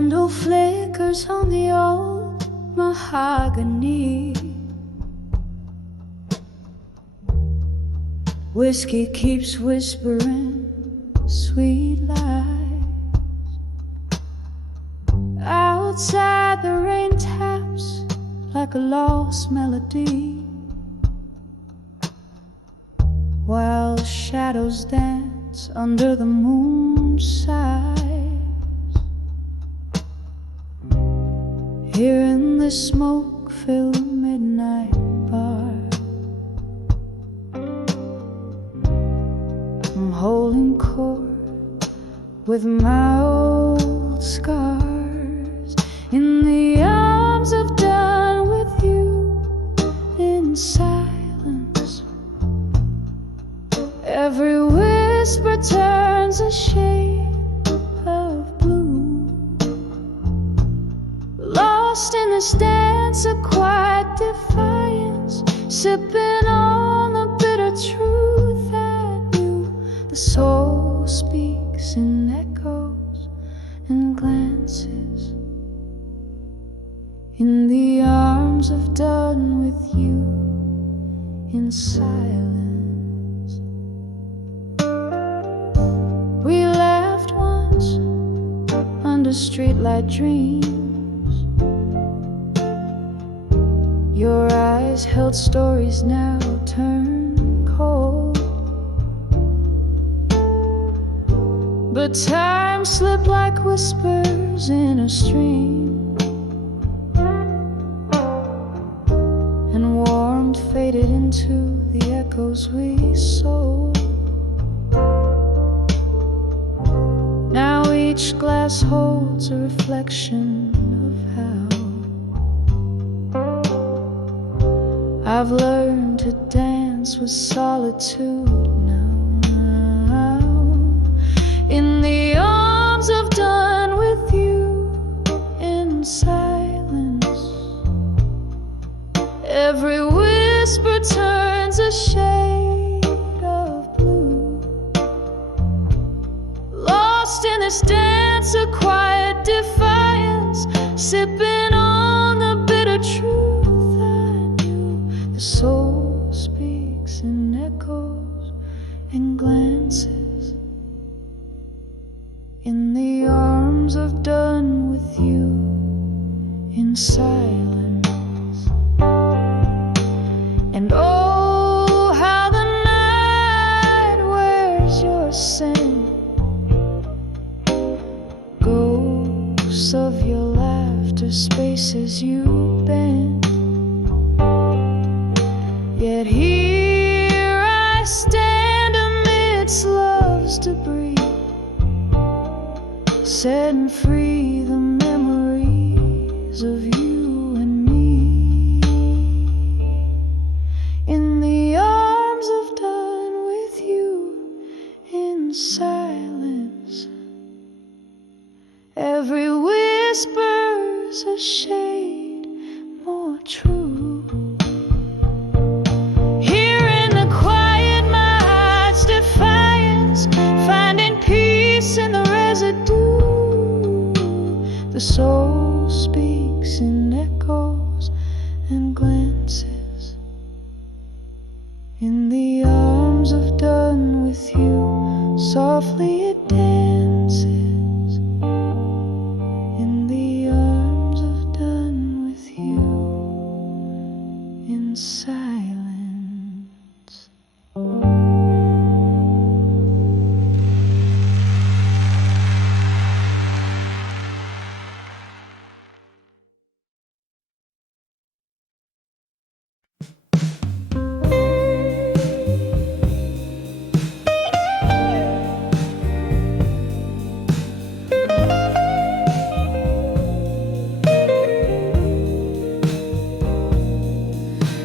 candle flickers on the old mahogany. Whiskey keeps whispering sweet lies. Outside the rain taps like a lost melody, while shadows dance under the moon's sighs. Here in the smoke-filled midnight bar, I'm holding court with my old scars, in the arms of done with you, in silence. Every whisper turns a shade of blue, lost in this dance of quiet defiance, sipping on the bitter truth that you. The soul speaks in echoes and glances, in the arms of done with you, in silence. We laughed once under streetlight dreams. Your eyes held stories now turn cold, but time slipped like whispers in a stream, and warmth faded into the echoes we sold. Now each glass holds a reflection of how I've learned to dance with solitude now, in the arms of done with you, in silence. Every whisper turns a shade of blue, lost in this dance of quiet defiance, sipping on the bitter truth I knew. The soul speaks in echoes and glances, in the arms of done with you, in silence. And oh, how the night wears your scent, ghosts of your laughter, spaces you bend. Yet here I stand amidst love's debris, setting free the memories of you and me, in the arms of done with you, in silence. Every whisper's a shade more true. Here in the quiet, my heart's defiance, finding peace in the residue. The soul speaks in echoes and glances, in the arms of done with you, softly it dances, in the arms of done with you, in silence.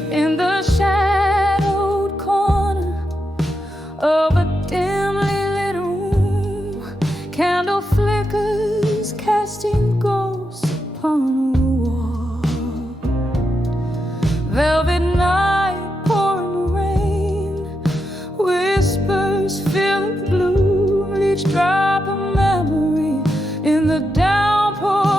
In the shadowed corner of a dimly lit room, candle flickers casting ghosts upon the wall. Velvet night pouring rain, whispers fill the blue, each drop of memory in the downpour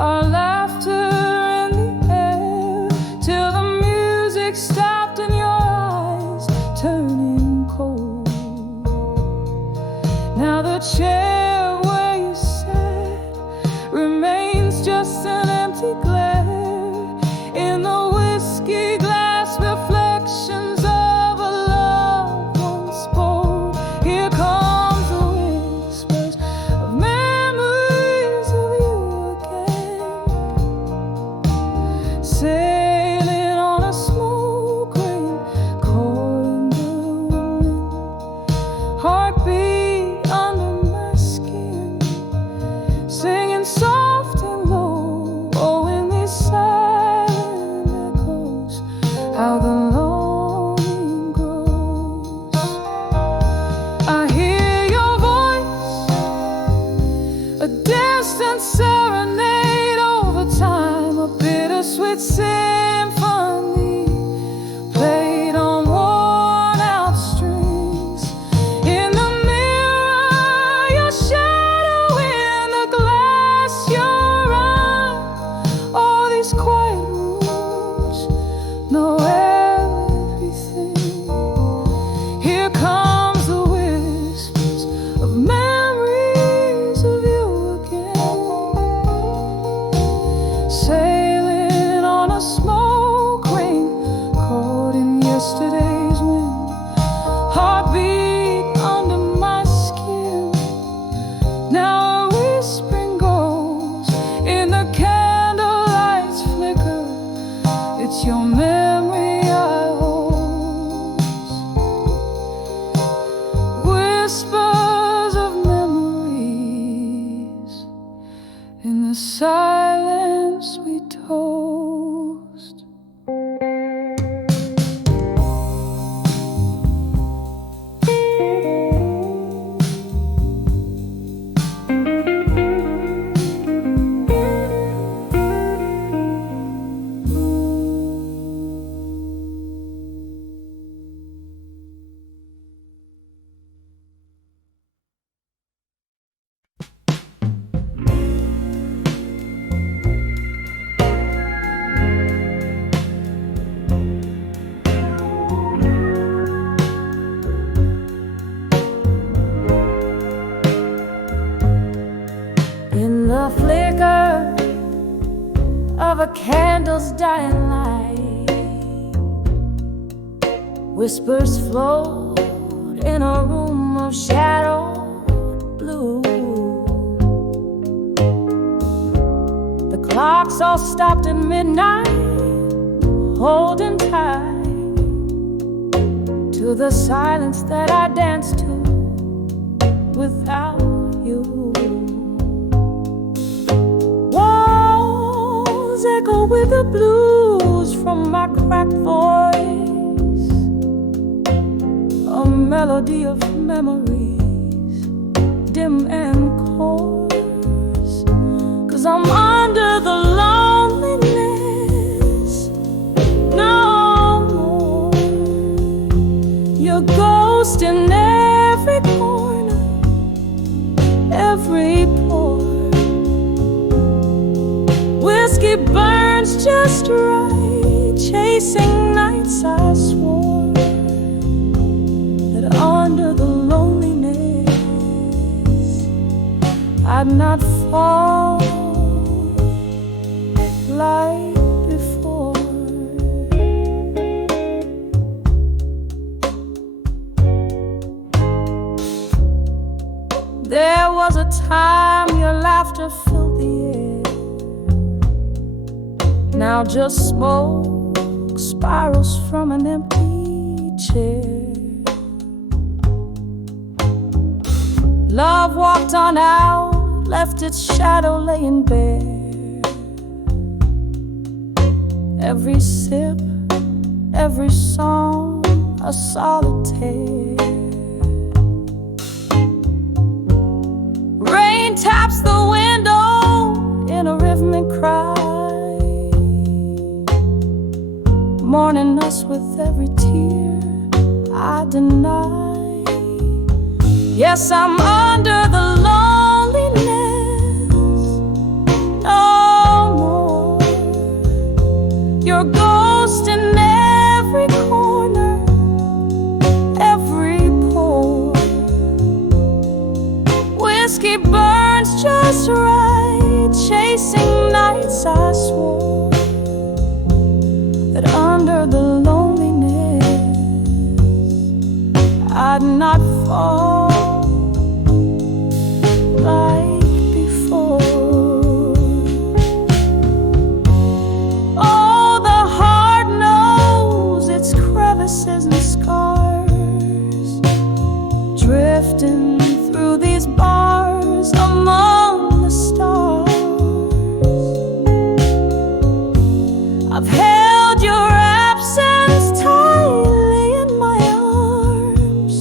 our laughter in the air, till the music stopped and your eyes turning cold. Now the chair where you sat remains just an empty glare. In the whiskey glass, reflections of a loved one spoke. Here comes the whispers of memories of you again, sailing on a smoke ring, caught in the wind. Heartbeat under my skin, singing soft and low. Oh, in these silent echoes, how the longing grows. I hear your voice, a distant serenade over time, a bittersweet symphony played on worn out strings. In the mirror, your shadow in the glass, your eye. All these quiet rooms know everything. Here comes the whispers of memories of you again, sailing on a smoke ring, caught in yesterday's wind. Heartbeat under my skin, now a whispering goes in the candlelight's flicker. It's your memory I hold. Whispers of memories in the silence we toast. In the flicker of a candle's dying light, whispers float in a room of shadowed blue. The clocks all stopped at midnight, holding tight to the silence that I danced to without you. Walls echo with the blues from my cracked voice, a melody of memories, dim and coarse. 'Cause I'm under the loneliness no more. Your ghost in every corner, every pore. Whiskey burns just right, chasing nights I swore that under the loneliness I'd not fall like before. There was a time your laughter filled the air. Now just smoke spirals from an empty chair. Love walked on out, left its shadow laying bare. Every sip, every song, a solitaire. Rain taps the window in a rhythmic cry, mourning us with every tear I deny. Yes, I'm under the loneliness no I'd not fall like before. Oh, the heart knows its crevices and scars, drifting through these bars among the stars. I've held your absence tightly in my arms,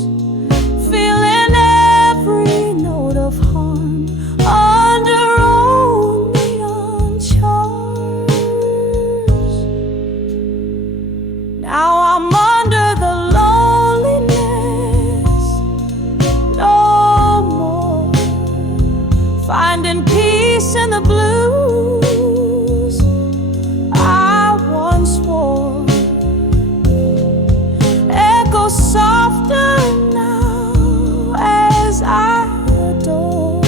feeling every note of harm under old neon charms. Now I'm under the loneliness, no more finding peace in the blues I once wore. Echo softer now as I adore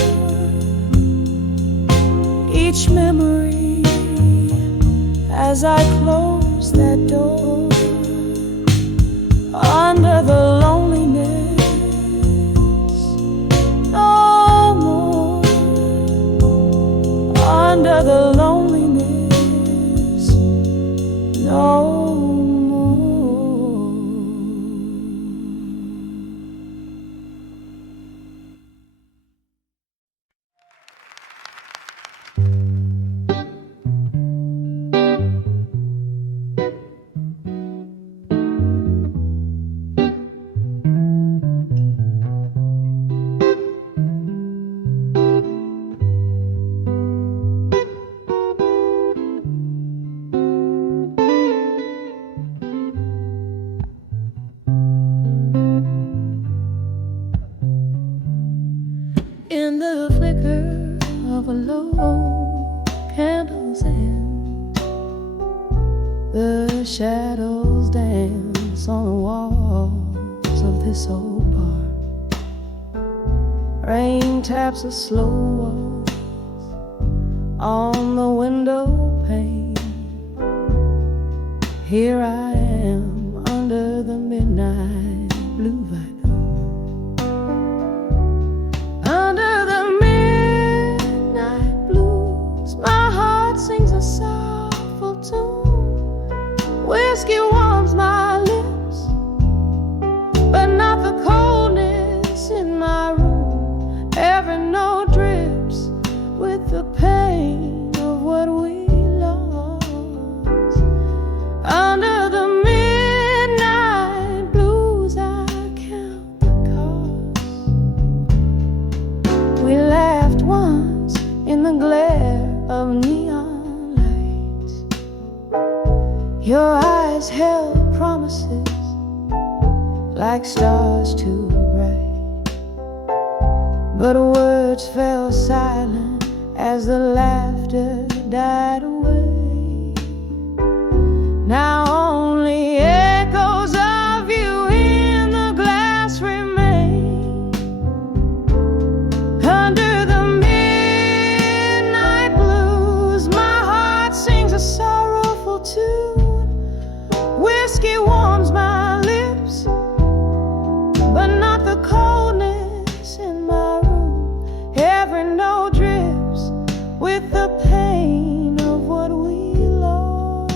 each memory as I close that door. Under the loneliness, no more. Under the loneliness, no more. In the flicker of a low candle's end, the shadows dance on the walls of this old bar. Rain taps a slow waltz on the window pane. Here I am under the midnight blue vibe. Under the midnight blues, my heart sings a soulful tune. Whiskey warms my lips, but not the coldness in my room. Every note drips with the pain of what we lost. Under the midnight blues, I count the cost. We laughed once in the glare of neon lights. Your eyes held promises like stars too bright, but words fell silent as the laughter died away. Now only echoes of you in the glass remain. Under the midnight blues, my heart sings a sorrowful tune. Whiskey warms my lips, but not the coldness in my room. Every note drips with the pain of what we lost.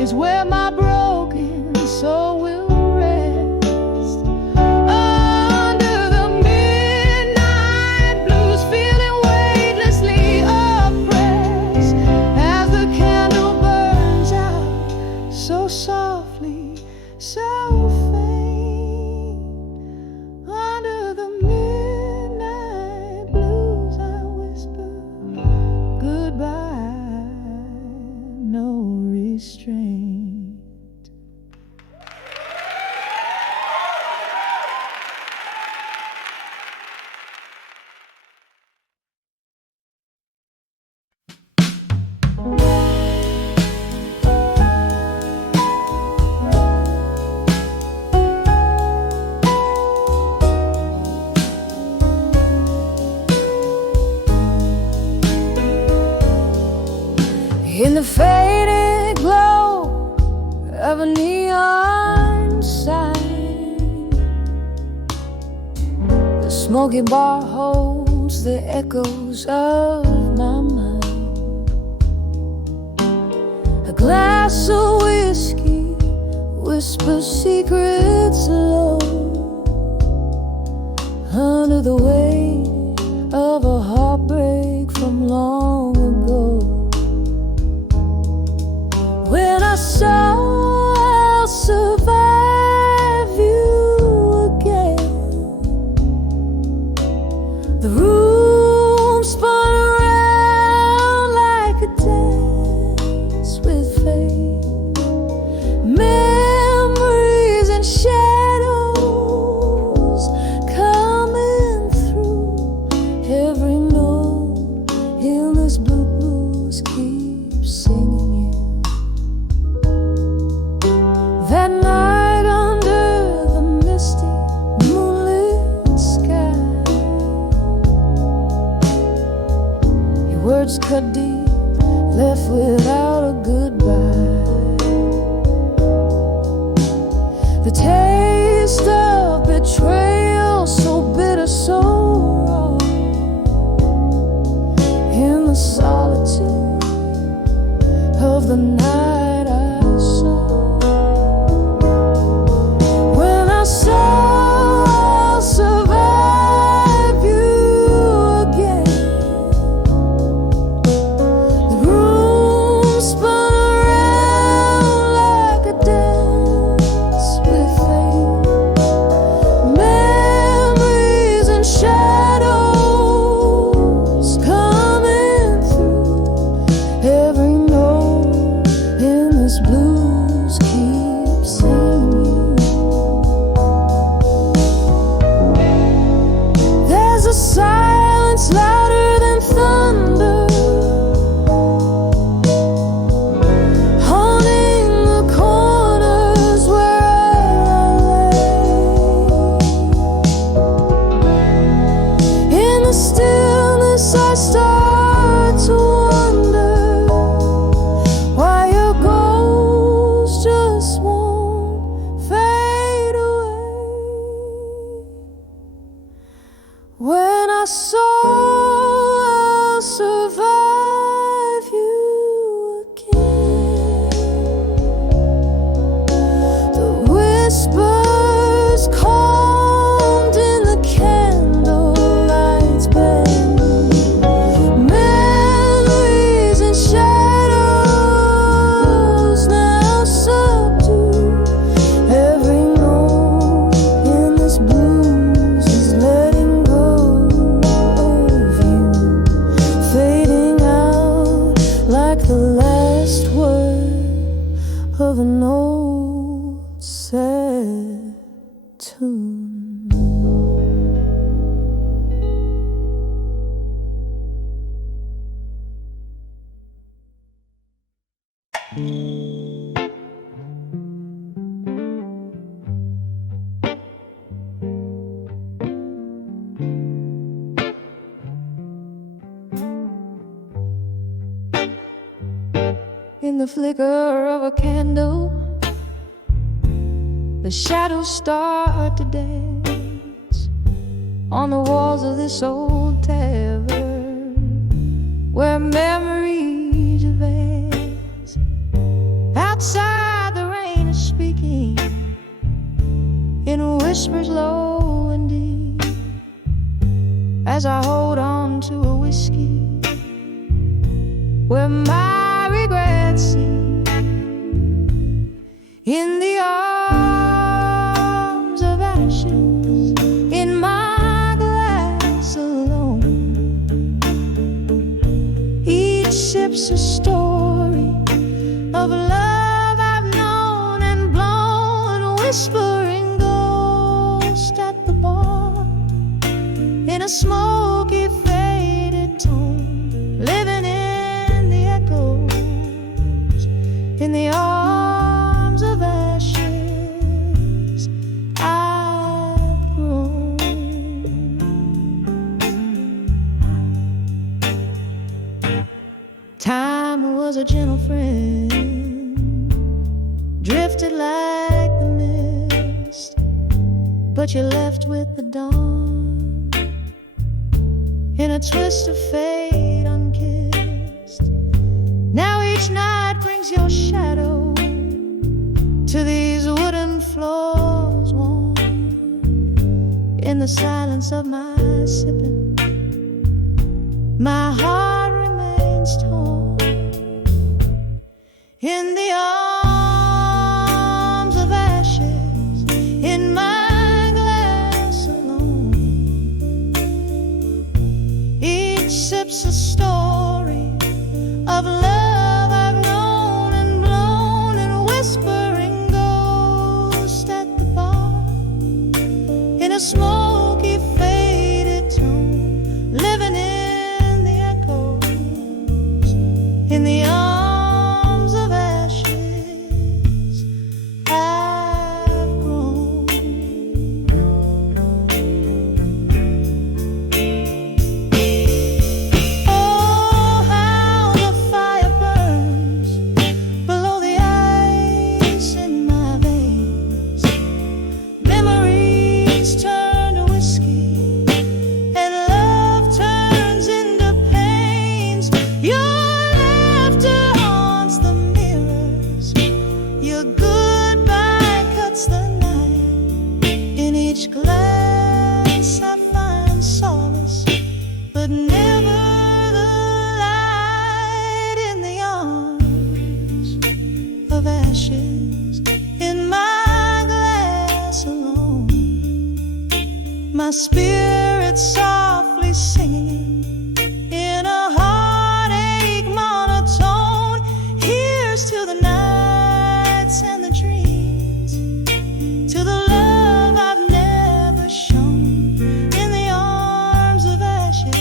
is where my broken soul will rest. Under the midnight blues, feeling weightlessly oppressed, as the candle burns out so softly, so faint. Under the midnight blues, I whisper goodbye, no restraint. In the faded glow of a neon sign, the smoky bar holds the echoes of my mind. A glass of whiskey whispers secrets low under the weight of a heartbreak from long ago. When I saw I'll survive you again, the room spun around like a dance with fate. Memories and shadows coming through every note in this blues keep singing you. That night under the misty moonlit sky, your words cut deep, left without a goodbye. The taste of betrayal, so bitter, so raw, in the solitude of the night I saw. I'll survive you again. The room spun around like a dance with fate. Memories and shadows coming through every note in this blues keep singing. A silence louder than thunder, haunting the corners where I lay. In the stillness I start to wonder why your ghost just won't fade away. When I saw I'll survive you again, the whispers calmed in the candlelight's bend. Memories and shadows now subdue every note in this blues is letting go. Like the last word of an old sad tune. In the flicker of a candle, the shadows start to dance on the walls of this old tavern where memories advance. At Outside the rain is speaking in whispers low and deep, as I hold on to a whiskey where my regrets sleep. In the arms of ashes, in my glass alone, each sip's a story of love I've known and blown, whispering ghost at the bar in a smoky faded tone, living in the echoes, in the arms of ashes I've grown. Time was a gentle friend, drifted like the mist, but you left with the dawn in a twist of fate unkissed. Now each night brings your shadow to these wooden floors warm. In the silence of my sipping, my heart remains torn. In the arms of ashes, in my glass alone, each sip's a story of love I've known and blown, and whispering ghost at the bar in a smoky faded tone, living in the echoes, in the arms of ashes I've grown. Oh, how the fire burns below the ice in my veins. Memories turn to whiskey and love turns into pains. Your laughter haunts the mirrors, your goodbye cuts the night. In each glass I find solace, but never the light. In the arms of ashes, in my glass alone, my spirit softly singing in a heartache monotone. Here's to the nights and the dreams, to the love I've never shown. In the arms of ashes,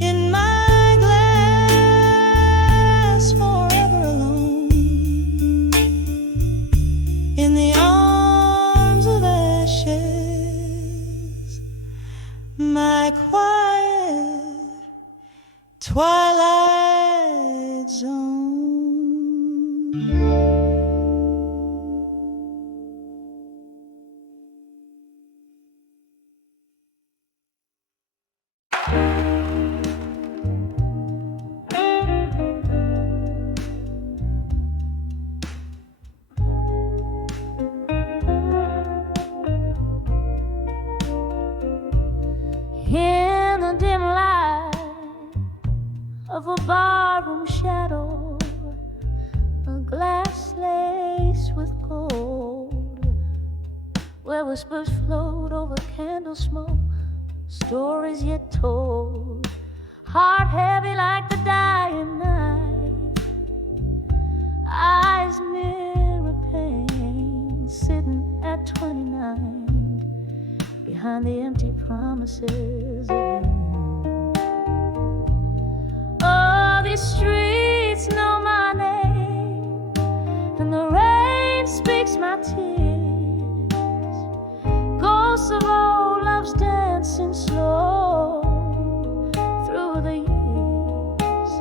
in my glass forever alone. In the arms of ashes, my quiet twilight zone. In the dim light of a barroom shadow, a glass laced with gold, where whispers float over candle smoke, stories yet told, heart heavy like the dying night, eyes mirror pain, sitting at 29 behind the empty promises again. Oh, these streets know my name, and the rain speaks my tears. Ghosts of old loves dancing slow through the years.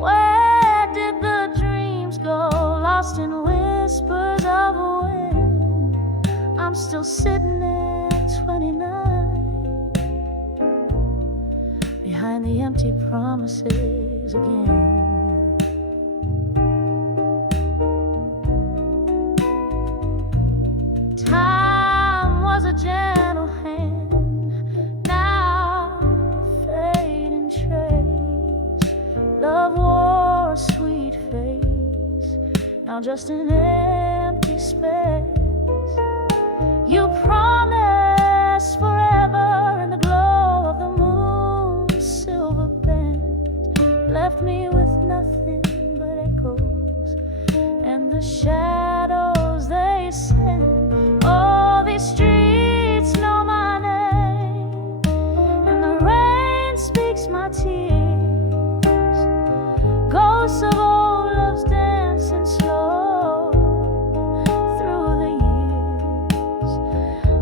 Where did the dreams go, lost in whispers of a wind? I'm still sitting at 29 behind the empty promises again. now just an empty space. You promised forever in the glow of the moon's silver band, left me with nothing but echoes and the shadows they send. All these streets know my name, and the rain speaks my tears. Ghosts of old loves dancing slow through the years.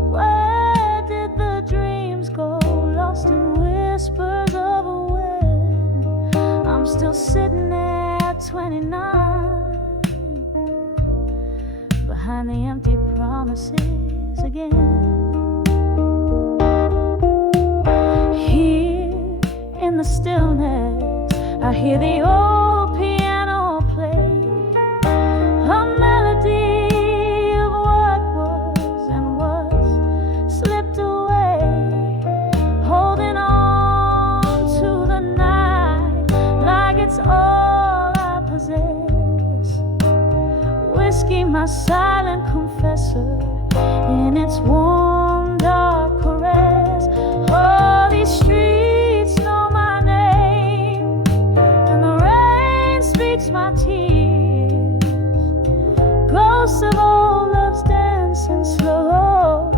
Where did the dreams go, lost in whispers of a wind? I'm still sitting at 29, behind the empty promises again. Here in the stillness, I hear the old piano play a melody of what was and was slipped away, holding on to the night like it's all I possess. Whiskey, my silent confessor, in its warm, dark caress. All these streets know my name, and the rain speaks my tears. Ghosts of old loves dancing slow,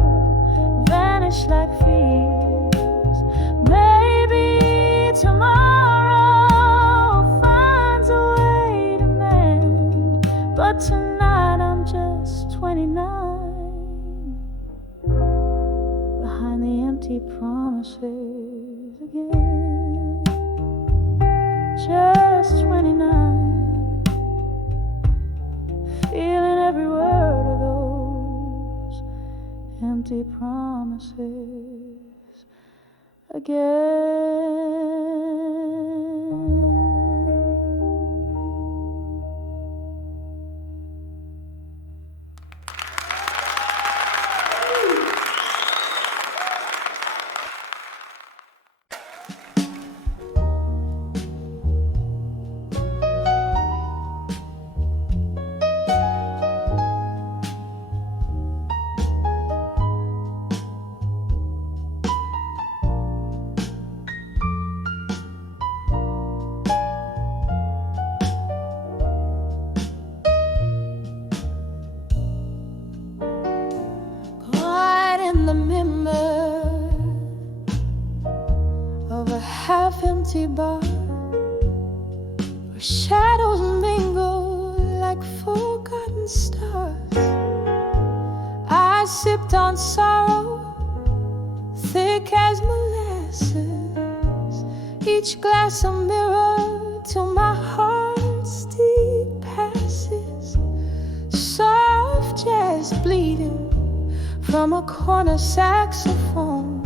vanish like fears. Maybe tomorrow finds a way to mend, but tonight I'm just 29, behind the empty promises again. Just 29, feeling every word of those empty promises again. Half-empty bar where shadows mingle like forgotten stars. I sipped on sorrow, thick as molasses, each glass a mirror till my heart's deep passes. Soft jazz bleeding from a corner saxophone.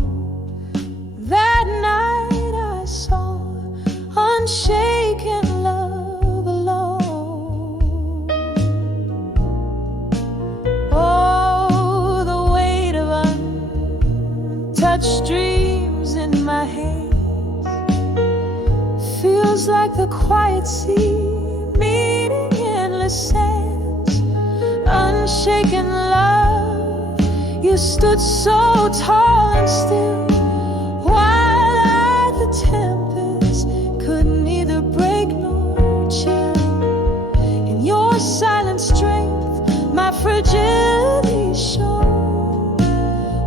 That night I saw unshaken love alone. Oh, the weight of untouched dreams in my hands feels like the quiet sea meeting endless sands. Unshaken love, you stood so tall and still, while I, the tempest, could neither break nor chill. In your silent strength, my fragility shone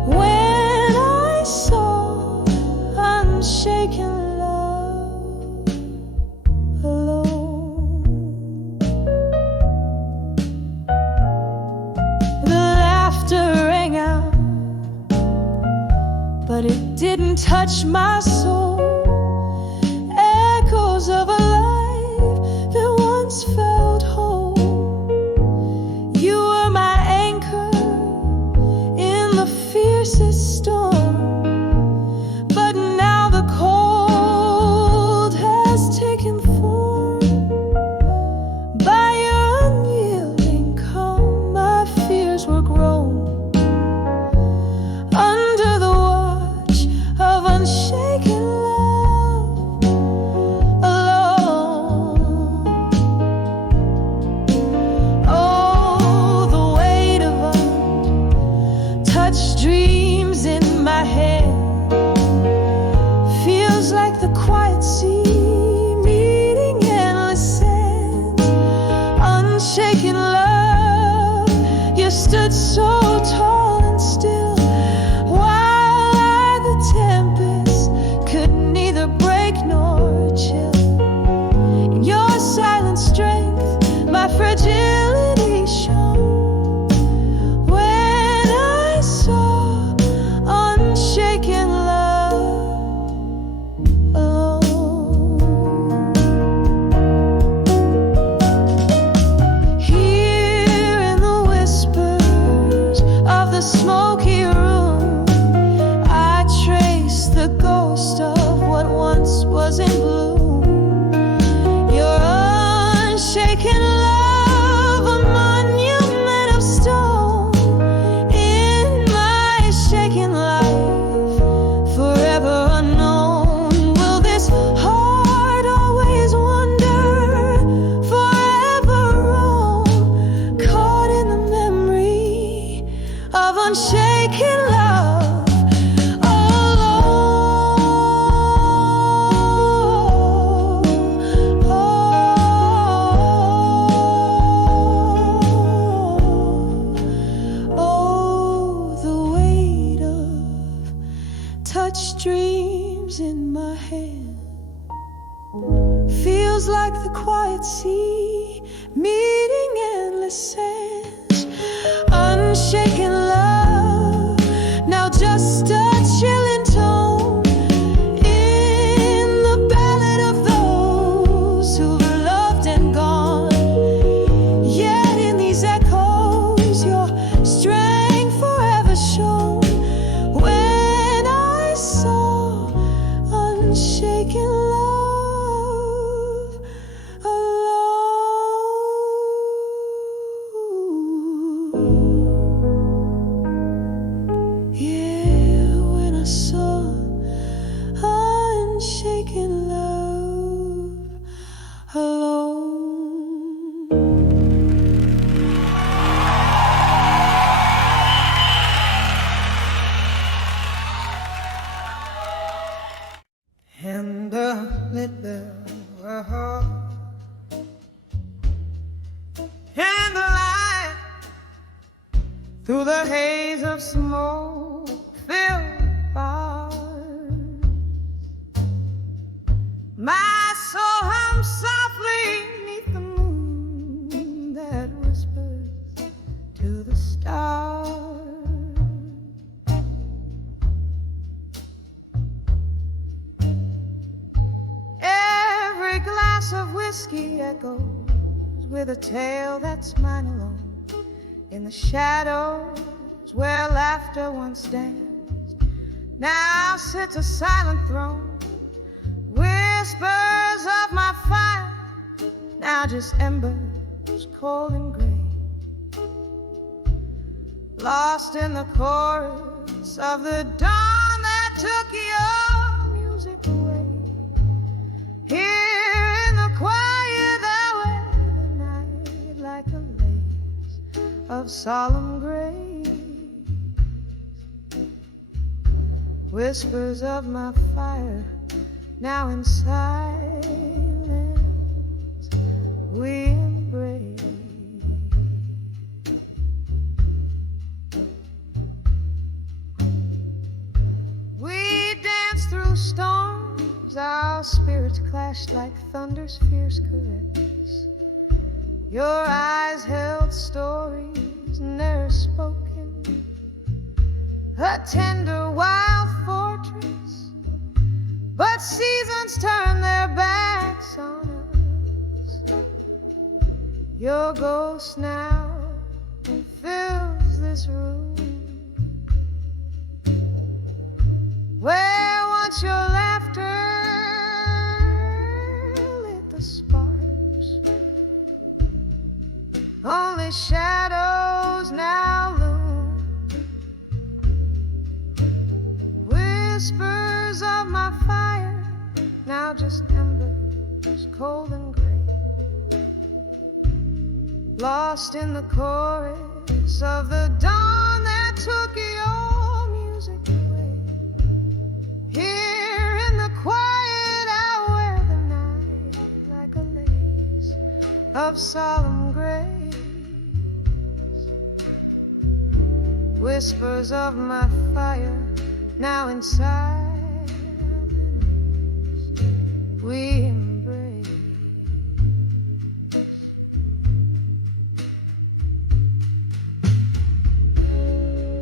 when I saw unshaken love alone. The laughter rang out, but it didn't touch my soul. Echoes of a life that once felt whole. You were my anchor in the fiercest storm, but now the cold has taken form. By your unyielding calm, my fears were grown. Under the watch of unshaken love, unshaken love. You stood so tall and still, while the tempest could neither break nor chill. In your silent strength, my fragility shone. When I saw unshaken love alone. Here in the whispers of the smoky room, I trace the ghost of what once was in bloom. Your unshaken love, a monument of stone in my shaken life, forever unknown. Will this heart always wonder, forever roam, caught in the memory of unshaken love alone? Oh, the weight of touched dreams in my hand feels like the quiet sea meeting endless sands. Unshaken love, now just a chilling tone in the ballad of those who've loved and gone. Yet in these echoes, your strength forever shone. When I saw unshaken love alone. Yeah, when I saw unshaken love alone. And the little and the light through the haze of smoke filled bars. My soul hums softly neath the moon that whispers to the stars. Every glass of whiskey echoes with a tale that's mine alone. In the shadows where laughter once danced, now sits a silent throne. Whispers of my fire, now just embers cold and gray, lost in the chorus of the dawn that took your music away. Here in the quiet hour, the night like a lace of solemn grace. Whispers of my fire, now in silence we embrace. We danced through storms, our spirits clashed like thunder's fierce caress. Your eyes held stories ne'er spoken, a tender wild fortress, but seasons turn their backs on us. Your ghost now fills this room, where once your laughter lit the sparks. Only shadows now loom, whispers of my fire, now just embers cold and gray, lost in the chorus of the dawn that took your music away. Here in the quiet hour, the night like a lace of solemn grace. whispers of my fire now inside. We embrace.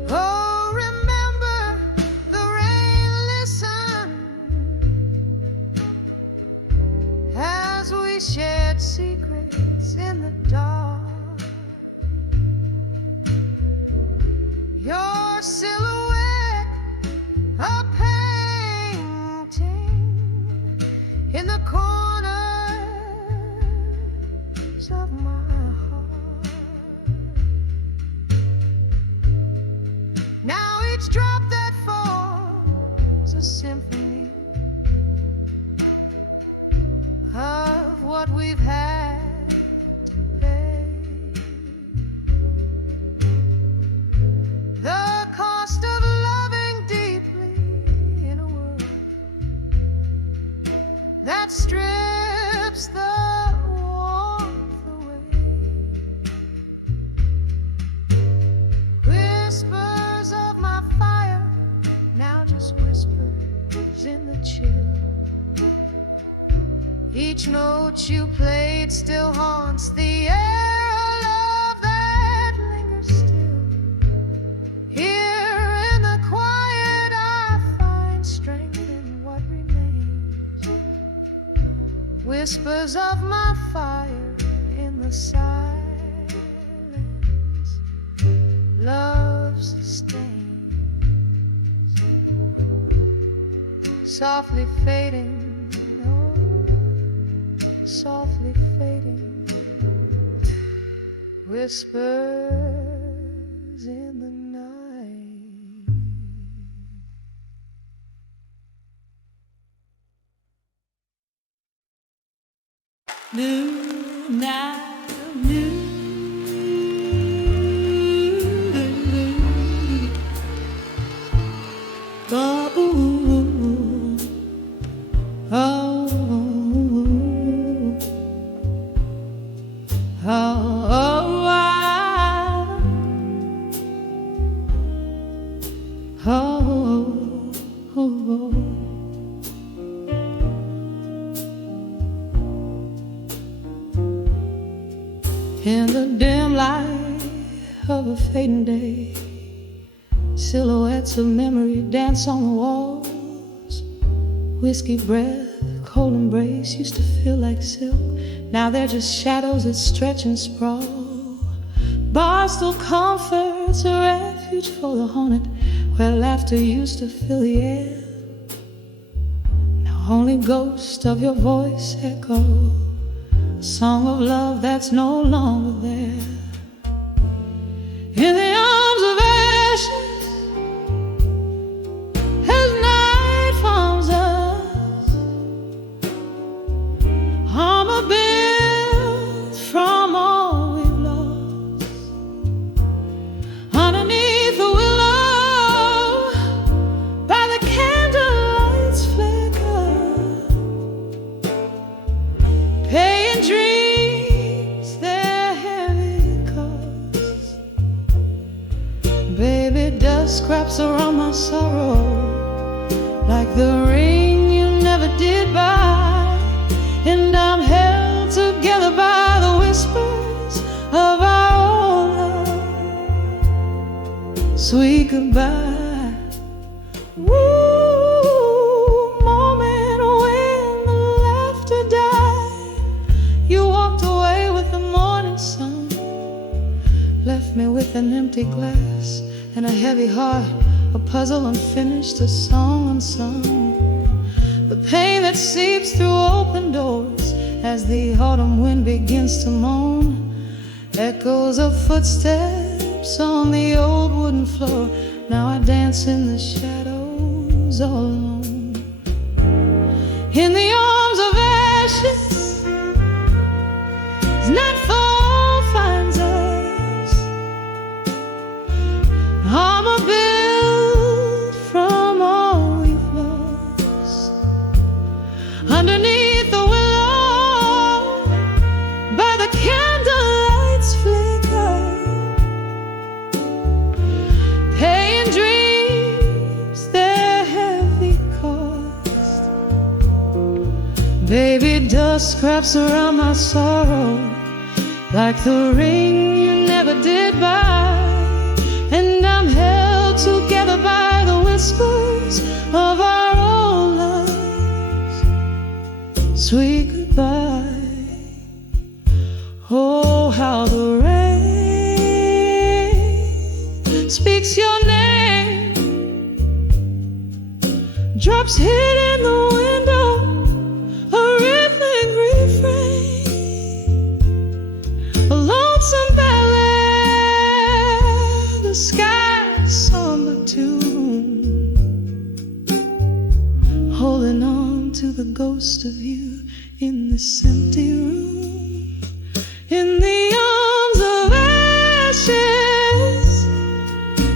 Oh, remember the rain, listen, as we shared secrets in the dark. Your silhouette, a painting in the corners of my heart. Now each drop that falls a symphony of what we've had to pay. The cost of loving deeply in a world that strips the warmth away. Whispers of my fire, now just whispers in the chill. Each note you played still haunts the air, a love that lingers still. Here in the quiet I find strength in what remains. Whispers of my fire in the silence, love sustains. Softly fading, oh, softly fading. Whispers in the night. New night, new. Oh, oh, oh, oh, oh. In the dim light of a fading day, silhouettes of memory dance on the walls. Whiskey breath, cold embrace used to feel like silk. Now they're just shadows that stretch and sprawl. Barstool comforts a refuge for the haunted, where laughter used to fill the air. Now only ghosts of your voice echo a song of love that's no longer there. In the arms of ashes, as night follows us, armor built from all we've lost. Underneath the willow, by the candlelight's flicker, paying dreams their heavy cost. Baby, dust scraps around my sorrow, like the ring you never did buy. And I'm held together by the whispers of our old love. Sweet goodbye. Woo, moment when the laughter died. You walked away with the morning sun, left me with an empty glass and a heavy heart, a puzzle unfinished, a song unsung. The pain that seeps through open doors as the autumn wind begins to moan. Echoes of footsteps on the old wooden floor. Now I dance in the shadows all alone. In the arms of ashes, as nightfall finds us, armor built from all we've lost. Underneath the willow, by the candlelight's flicker, scraps around my sorrow, like the ring you never did buy. And I'm held together by the whispers of our old love's sweet goodbye. Oh, how the rain speaks your name, drops hit in the window, a rippling refrain, a lonesome ballad, the sky's somber tune, holding on to the ghost of you in this empty room, in the arms of ashes,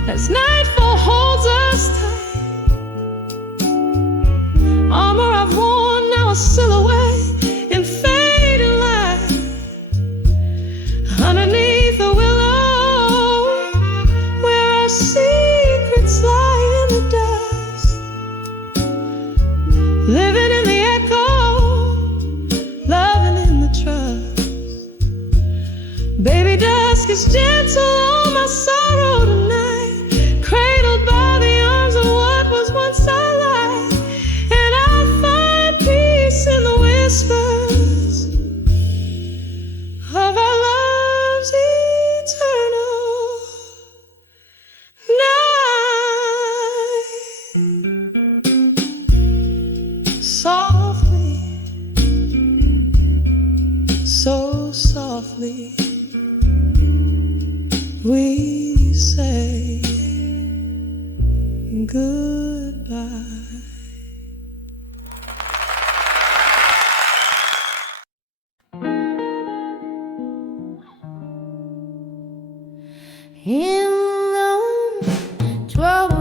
as nightfall holds us tight. Armor I've worn, now a silhouette in fading light. Underneath the willow, where our secrets lie in the dust, living in the echo, loving in the trust. Baby, dusk is gentle on my sorrow tonight, cradled by the arms of what was once our life. And I'll find peace in the whispers of our love's eternal night. Softly, so softly, we say goodbye. In the twilight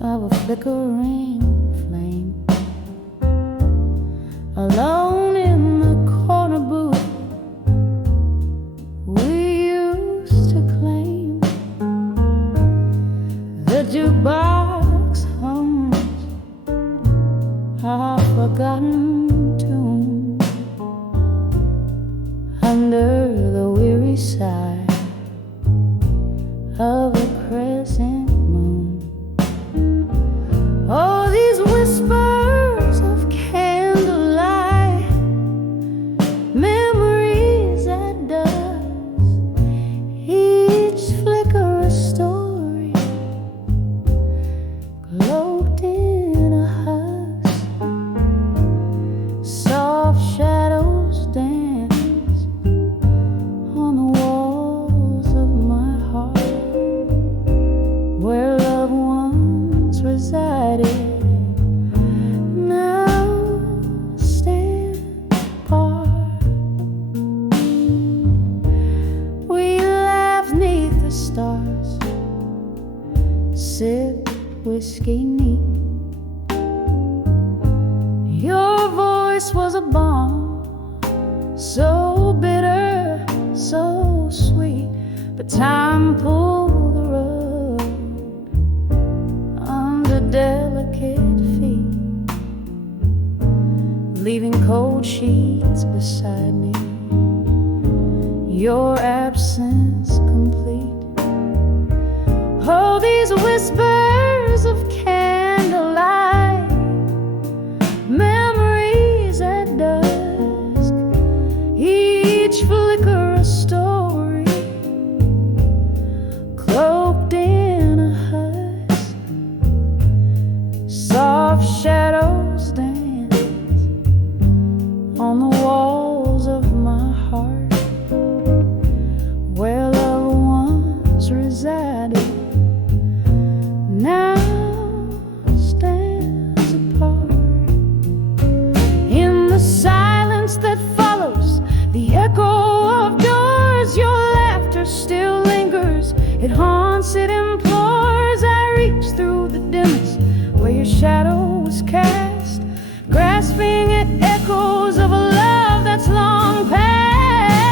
of a flickering flame, alone in the corner booth we used to claim, the jukebox hums a forgotten tune under the weary sigh of a crescent moon. Oh, these whispers of candlelight, memories at dusk, each flicker a story, cloaked in a husk. Soft shadows dance on the walls of my heart, where loved ones resided, now stand apart. We laughed 'neath the stars, sip whiskey neat. Your voice was a balm, so bitter, so sweet, but time pulled the rug under delicate feet, leaving cold sheets beside me, your absence complete. Oh, these whispers of candlelight, memories at dusk, each flicker a story, cloaked in a husk. Soft shadows dance on the walls of my heart, where loved ones resided, now stands apart. In the silence that follows the echo of doors, your laughter still lingers, it haunts, it implores. I reach through the dimness where your shadow was cast, grasping at echoes of a love that's long past.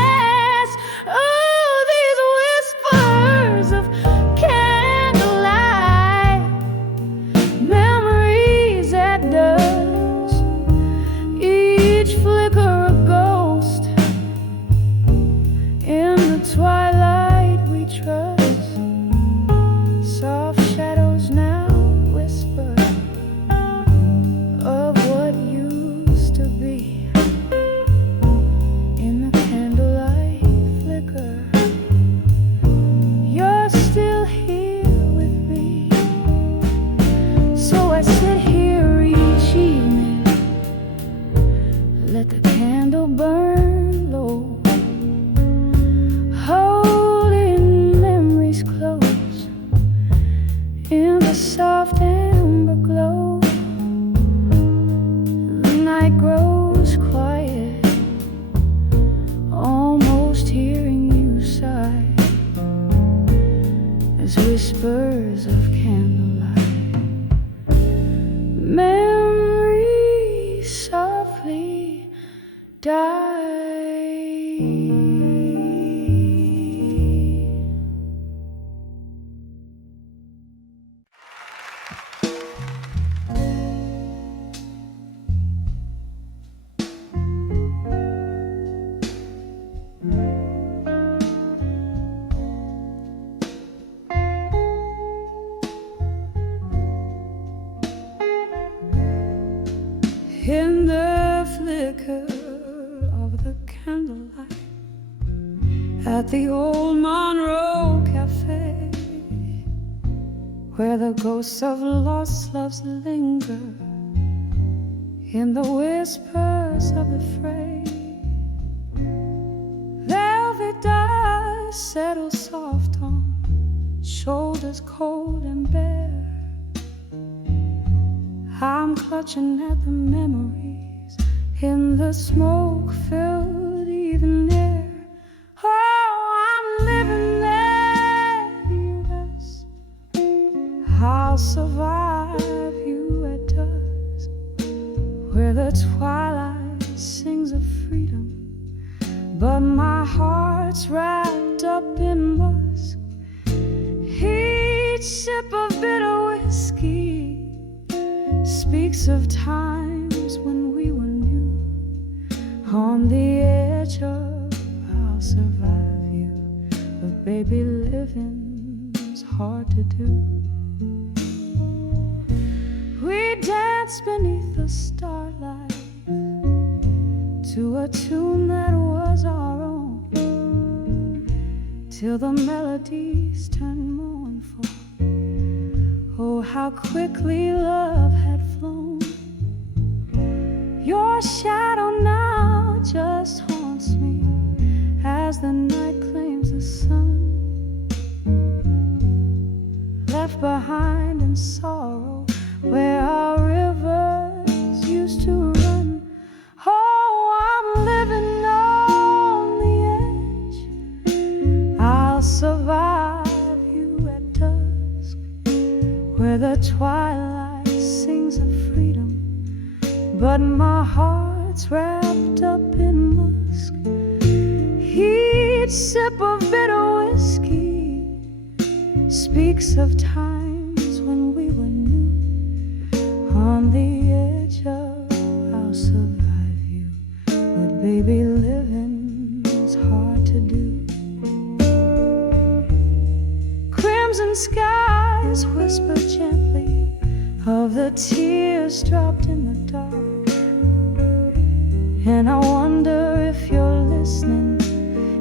whispers of candlelight. Memories softly die. In the flicker of the candlelight at the old Monroe Cafe, where the ghosts of lost loves linger in the whispers of the fray, velvet dust settles soft on shoulders cold and bare. I'm clutching at the memories in the smoke-filled evening air. Oh, I'm living there, yes. I'll survive you at dusk, where the twilight sings of freedom, but my heart's wrapped up in musk. Each sip of bitter whiskey speaks of times when we were new. On the edge of I'll survive you, but baby, living's hard to do. We danced beneath the starlight to a tune that was our own, till the melodies turned mournful. Oh, how quickly love had flown. Your shadow now just haunts me as the night claims the sun. Left behind in sorrow where our rivers used to run. Oh, I'm living on the edge. I'll survive you at dusk, where the twilight sings of freedom, but my heart's wrapped up in musk. Each sip of bitter whiskey speaks of times when we were new. On the edge of I'll survive you, but baby, living's hard to do. Crimson skies whisper gently of the tears dropped in the dark, and I wonder if you're listening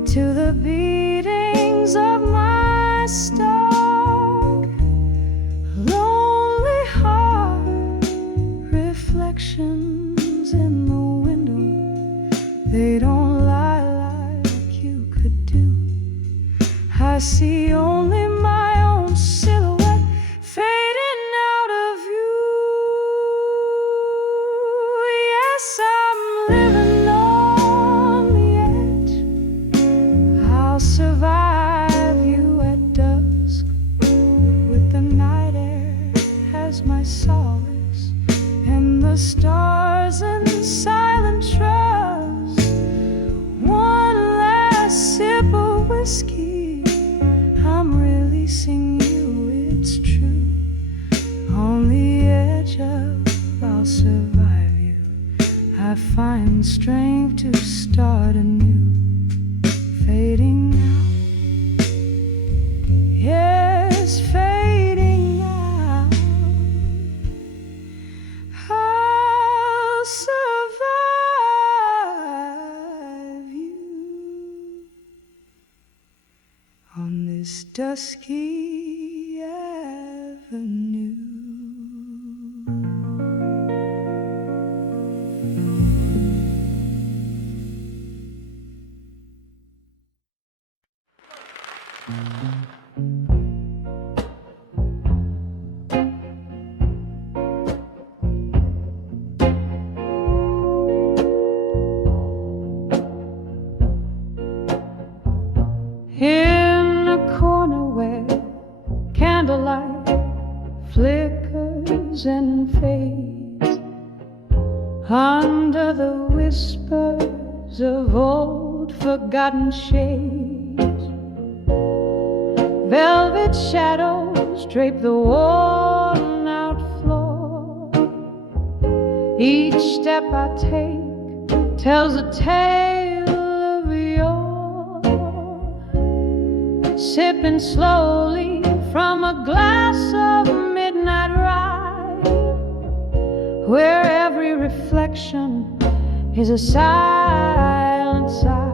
to the beatings of my stark, lonely heart. Reflections in the window, they don't lie like you could do. I see only my own silhouette fading out of you. Yes, I'm living on the edge. I'll survive you at dusk, with the night air as my solace, and the stars in silent trust. One last sip of whiskey, I'm releasing you, it's true. On the edge of I'll survive you, I find strength to start anew. Fading out, yes, fading out. I'll survive you on this dusky avenue. In the corner where candlelight comes and fades under the whispers of old forgotten shades. Velvet shadows drape the worn out floor. Each step I take tells a tale of yore. Sipping slowly from a glass of midnight rye, where every reflection is a silent sigh.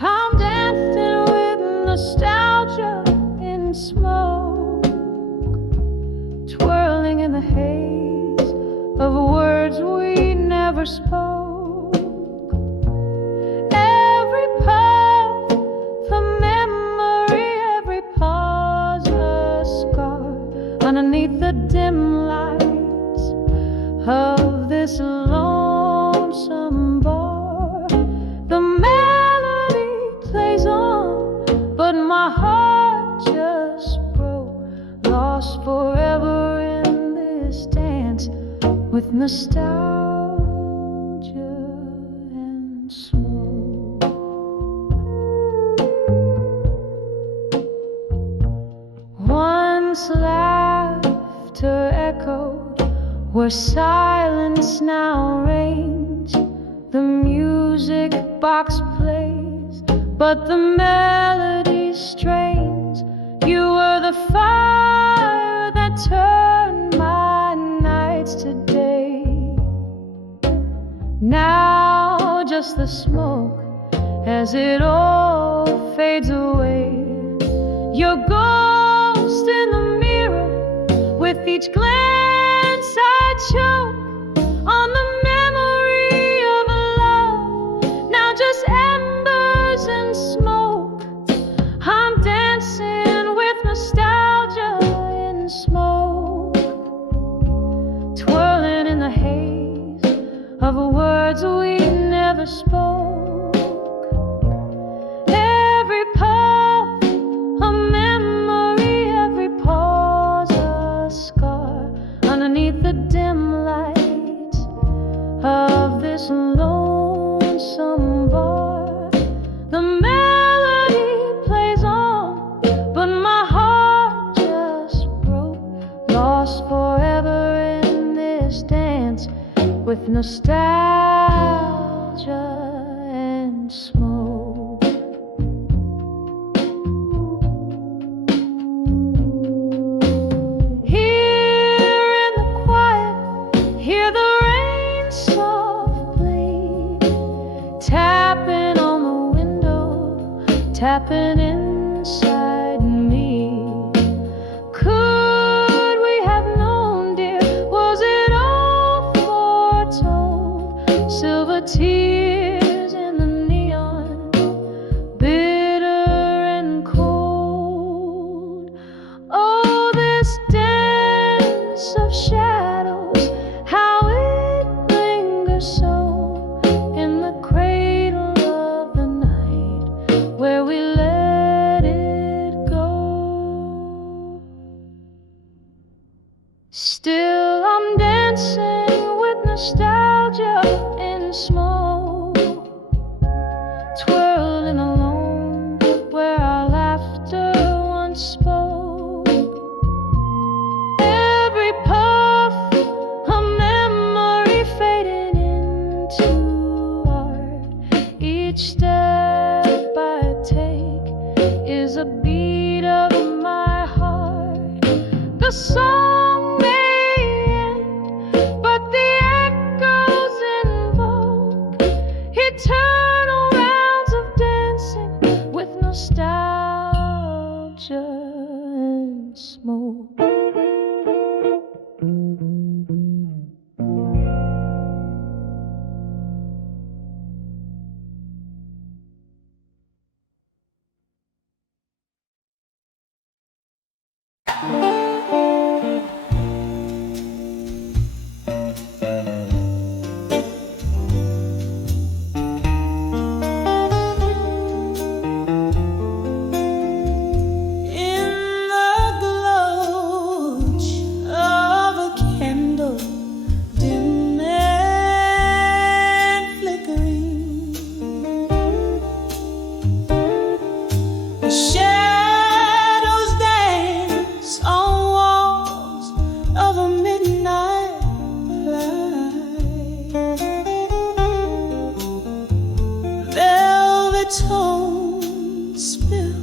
I'm dancing with nostalgia in smoke, twirling in the haze of words we never spoke. Every puff a memory, every pause a scar underneath the dim lights of this lonesome bar. The melody plays on, but my heart just broke, lost forever in this dance with nostalgia and smoke. Once laughter echoed where silence now reigns. The music box plays, but the melody strains. You were the fire that turned my nights to day. Now just the smoke as it all fades away. Your ghost in the mirror, with each glance I choke on the memory of a love, now just embers and smoke. I'm dancing with nostalgia in smoke, twirling in the haze of words we never spoke. Every puff a memory, every pause a scar underneath the dim light of this lonesome bar. The melody plays on, but my heart just broke, lost forever in this dance with nostalgia and smoke. Here in the quiet, hear the rain softly tapping on the window, tapping inside me. Could we have known, dear? Was it all foretold? Silver tears in the neon, bitter and cold. Oh, this dance of shadows, how it lingers so in the cradle of the night where we let it go. Still I'm dancing with nostalgia in smoke, twirling alone where our laughter once spoke. Every puff a memory fading into art. Each step I take is a beat of my heart. The song may end, but the echoes invoke eternal rounds of dancing with nostalgia and smoke. shadows dance on walls of a midnight light. Velvet tones spill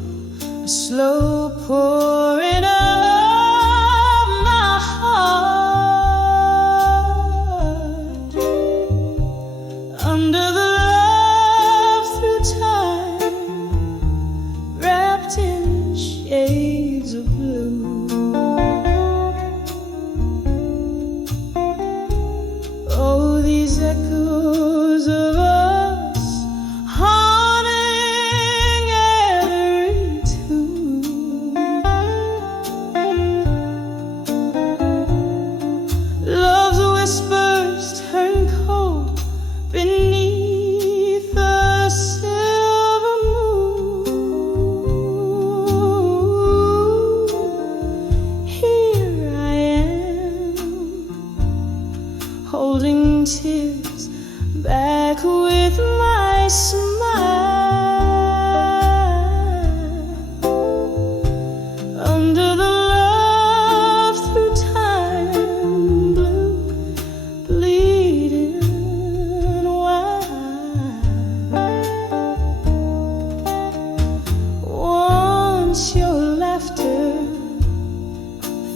a slow pouring of my heart under the love through time, wrapped in shades of blue. Oh, these echoes of us haunting every tune. Love's whispers turn cold beneath the silver moon. Here I am, holding tears back with my smile, under the love through time, blue, bleeding wide. Once your laughter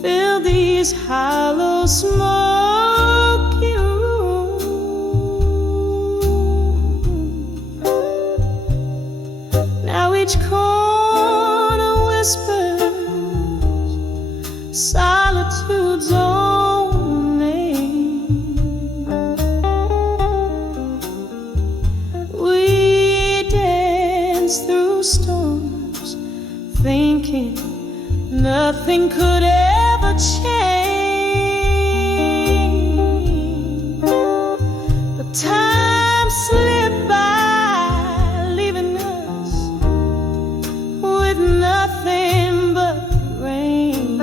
filled these hollow, smoky rooms. Now each corner whispers solitude's own name. We dance through storms, thinking nothing could ever change. But time slipped by, leaving us with nothing but rain.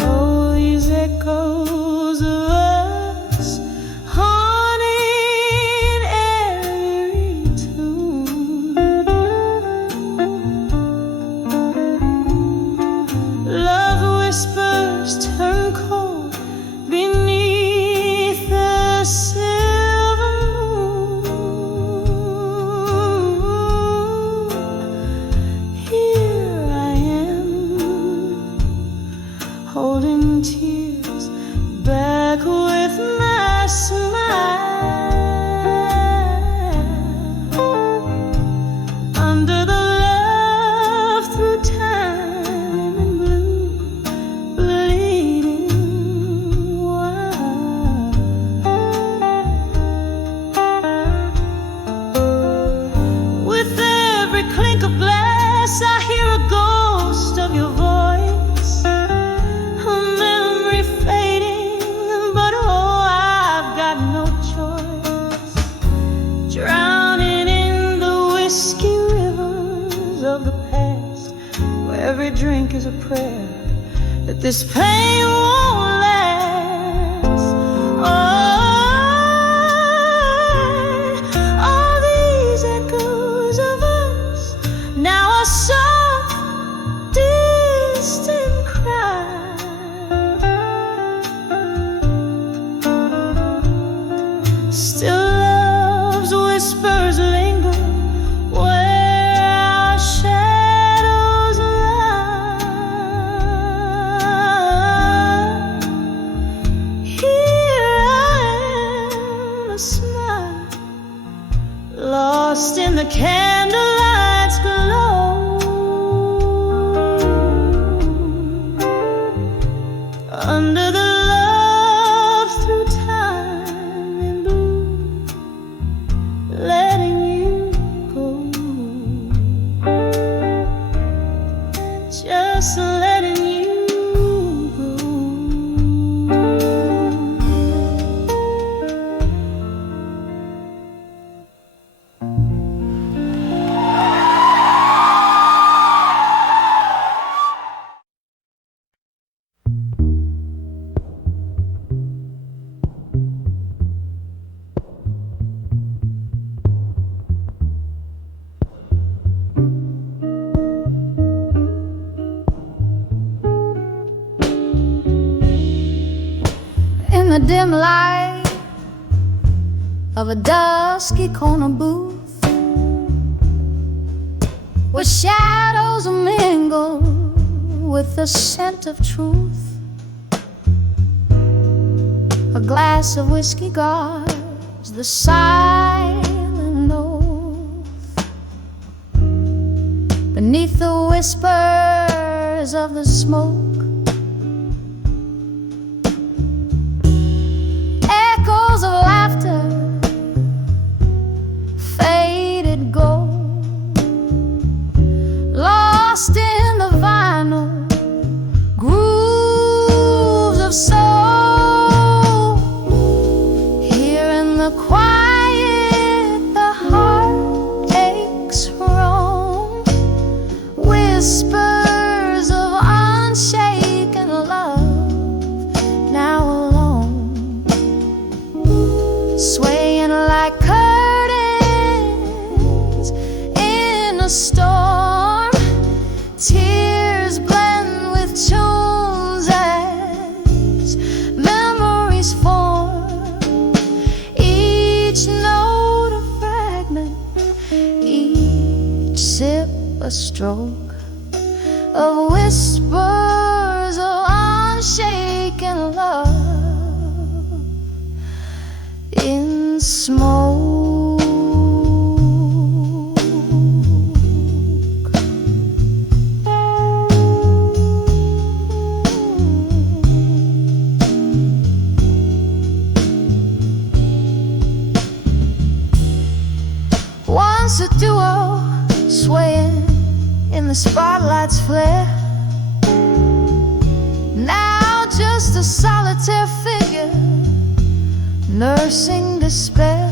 Oh, these echoes of us haunting every tune. Love whispers turn cold beneath the silver moon. Here I am, holding tears back with my smile, under the love through time and blue, bleeding wide. With every clink of glass, I hear a ghost of your voice, a memory fading, but oh, I've got no choice. Drowning in the whiskey rivers of the past, where every drink is a prayer that this pain won't last. All these echoes of us now are soft, distant cry. Still love's whispers linger where our shadows lie. Here I am, a smile, lost in the candlelight's glow, under the love through time and blue, letting you go, just letting you go. dim light of a dusky corner booth, where shadows mingle with the scent of truth. A glass of whiskey guards the silent oath. Beneath the whispers of the smoke, echoes of laughter, faded gold, lost in the vinyl grooves of soul. Here in the quiet, the heart aches roam, whispers of unshaken love, now alone, swaying like curtains in a storm. Tears blend with tunes as memories form, each note a fragment, each sip a stroke of whispers of unshaken love in smoke. Once a duo swaying in the spotlight's flare, now just a solitary figure nursing despair.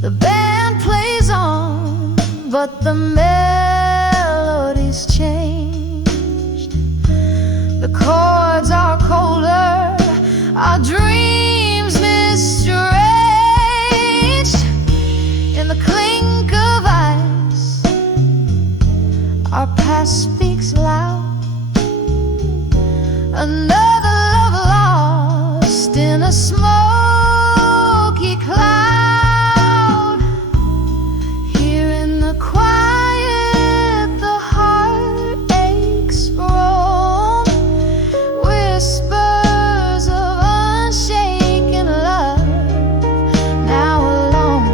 The band plays on, but the melody's changed. The chords are colder, our dreams mistranged. In the clink of ice, our past speaks loud. Another love lost in a smoky cloud. Here in the quiet, the heart aches roam, whispers of unshaken love, now alone,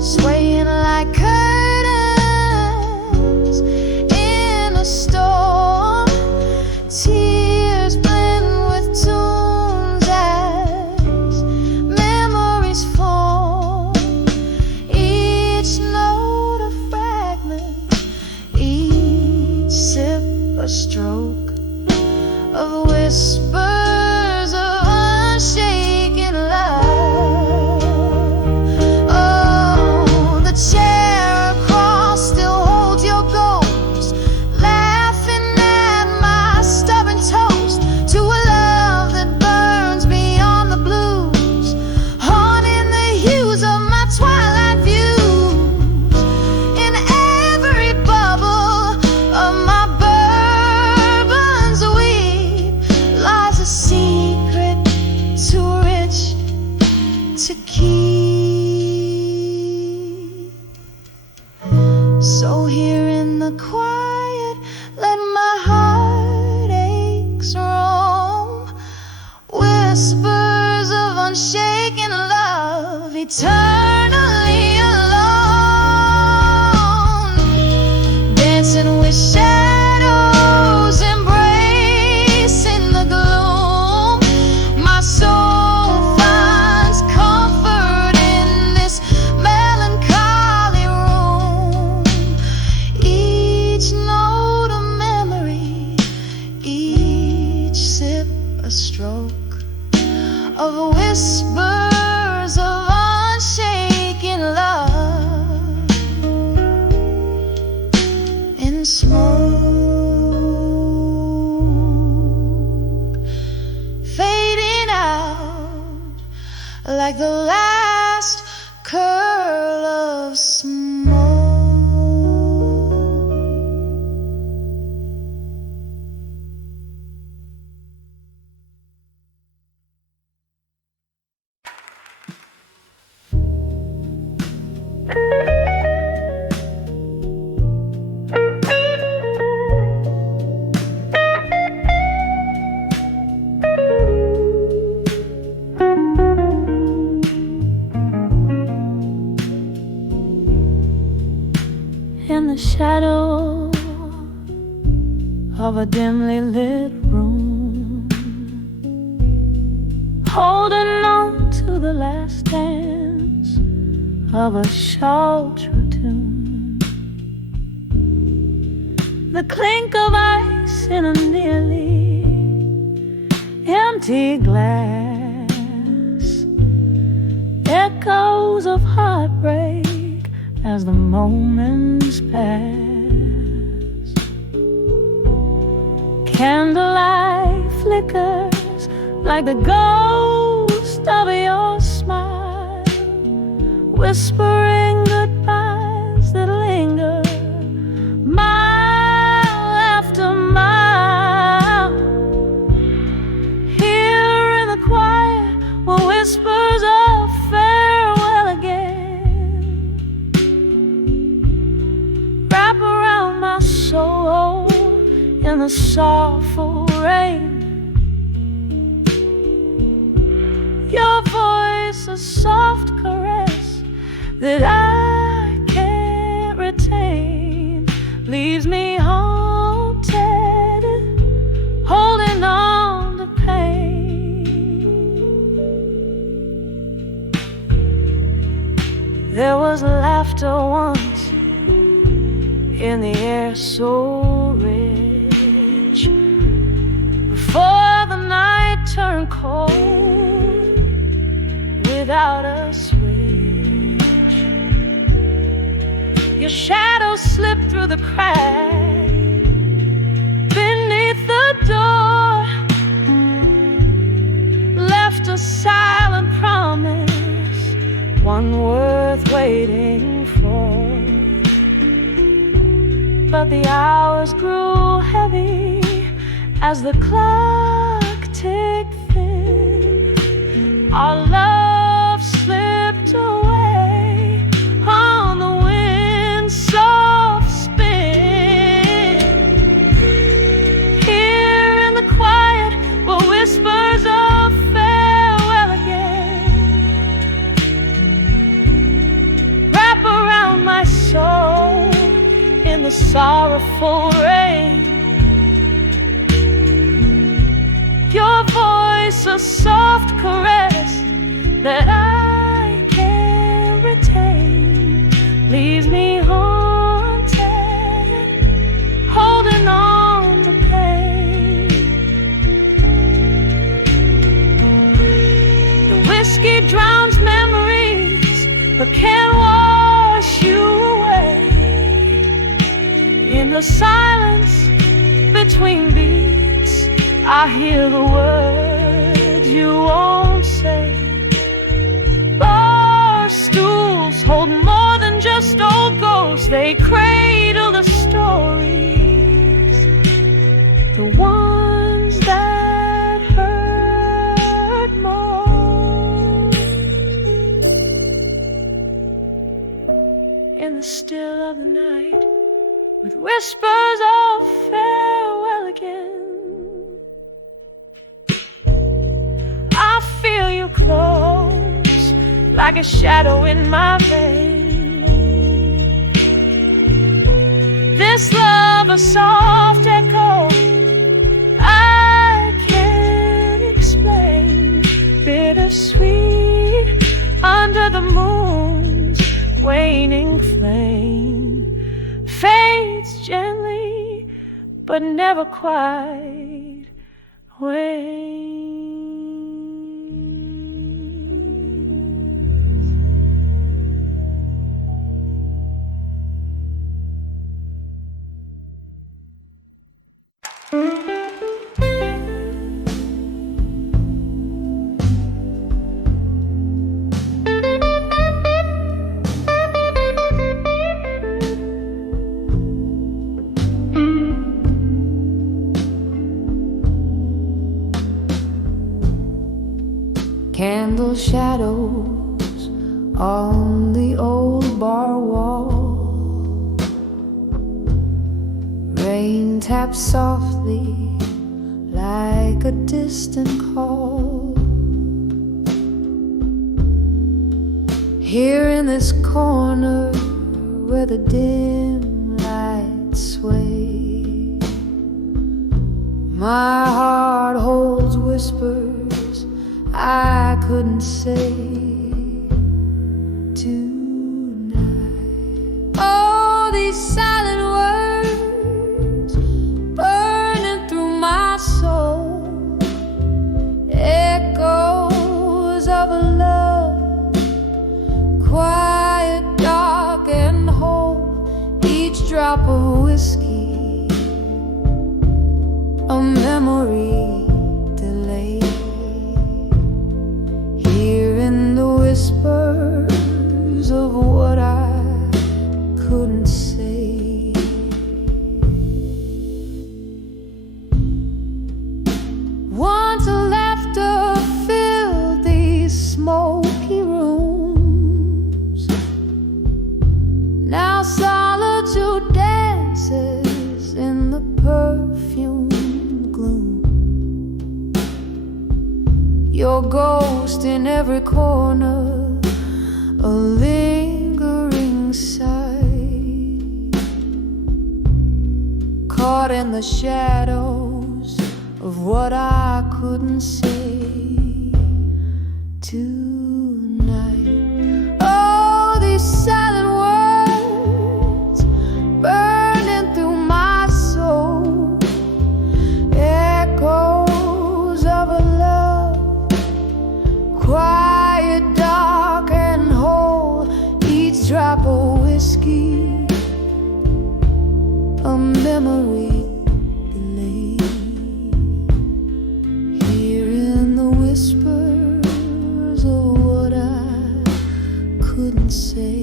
swaying like curtains in a storm. Tears blend with tunes as memories form, each note a fragment, each sip a stroke of whispers of unshaken love. Oh, the chair across still holds your ghost, laughing at my stubborn toast to a love that burns beyond the blues, haunting the hues of my twilight views. In every bubble of my bourbon's weep lies a secret too rich to keep. So here in the quiet, let my heartaches roam, whispers of unshaken love, eternally alone, dancing with shadows, embracing the gloom. My soul finds comfort in this melancholy room, each note a memory, each sip a stroke of whispers of unshaken love in smoke, fading out like the last curl of smoke. shadow of a dimly lit room, holding on to the last dance of a short tune. The clink of ice in a nearly empty glass, echoes of heartbreak as the moments pass. Candlelight flickers like the ghost of your smile, whispering goodbyes that linger mile after mile. Here in the quiet were whispers of farewell again, wrap around my soul in the soulful rain. Your voice, a soft caress that I can't retain, leaves me haunted, holding on to pain. There was laughter once in the air so rich, before the night turned cold without a switch. Your shadow slipped through the crack beneath the door, left a silent promise, one worth waiting for. But the hours grew heavy as the clock ticked thin. Our love slipped away on the wind's soft spin. Here in the quiet were whispers of farewell again, wrap around my soul in the sorrowful rain. Your voice, a soft caress that I can't retain, leaves me haunted, holding on to pain. The whiskey drowns memories but can't wash you away. In the silence between beats, I hear the words you won't say. Bar stools hold more than just old ghosts. They cradle the stories, the ones that hurt most. In the still of the night, with whispers of farewell again, I feel you close, like a shadow in my vein. This love, a soft echo, I can't explain. Bittersweet under the moon's waning flame, fades gently but never quite wanes. Candle shadows on the old bar wall, rain taps softly like a distant call. Here in this corner where the dim night sway. My heart holds whispers I couldn't say tonight. Oh, these silent words burning through my soul, echoes of a love quiet, dark and whole. Each drop of whiskey, a memory delayed. Hearing the whispers of what I couldn't say. Once laughter filled these smoky rooms. Now solitude dances in the perfume gloom. Your ghost in every corner, a lingering sight, caught in the shadows of what I couldn't say tonight. Oh, these silent words burning through my soul, echoes of a love quiet, dark and whole. Each drop of whiskey, a memory delayed. Hearing the whispers of what I couldn't say.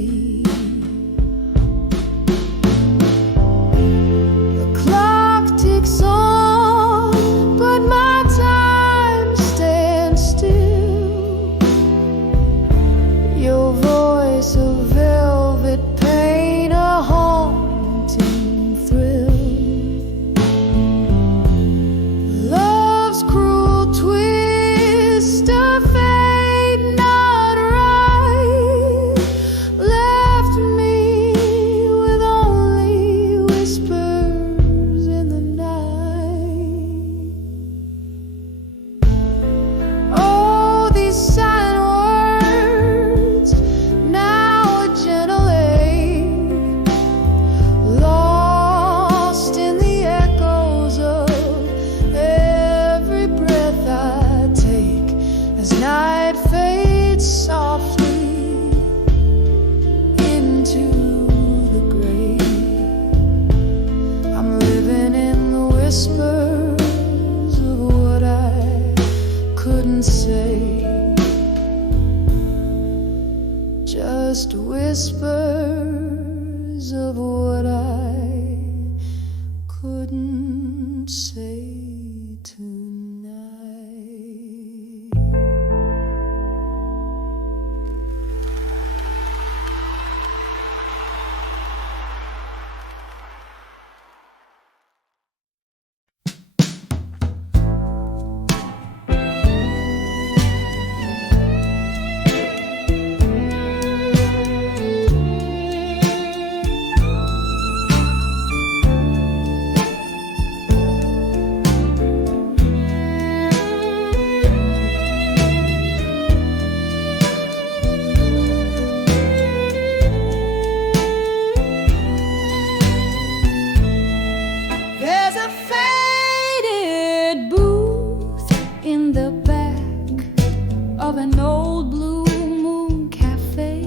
The clock ticks on, but my time stands still. Your voice a velvet pain, a haunting thrill. Love's cruel twist, a fate not right, left me with only whispers in the night. Oh, these silent words, now a gentle ache, lost in the echoes of every breath I take, as night fades softly into the grave. I'm living in the whispers of what I couldn't say. Just whispers of what I couldn't say tonight. There's a faded booth in the back of an old blue moon cafe,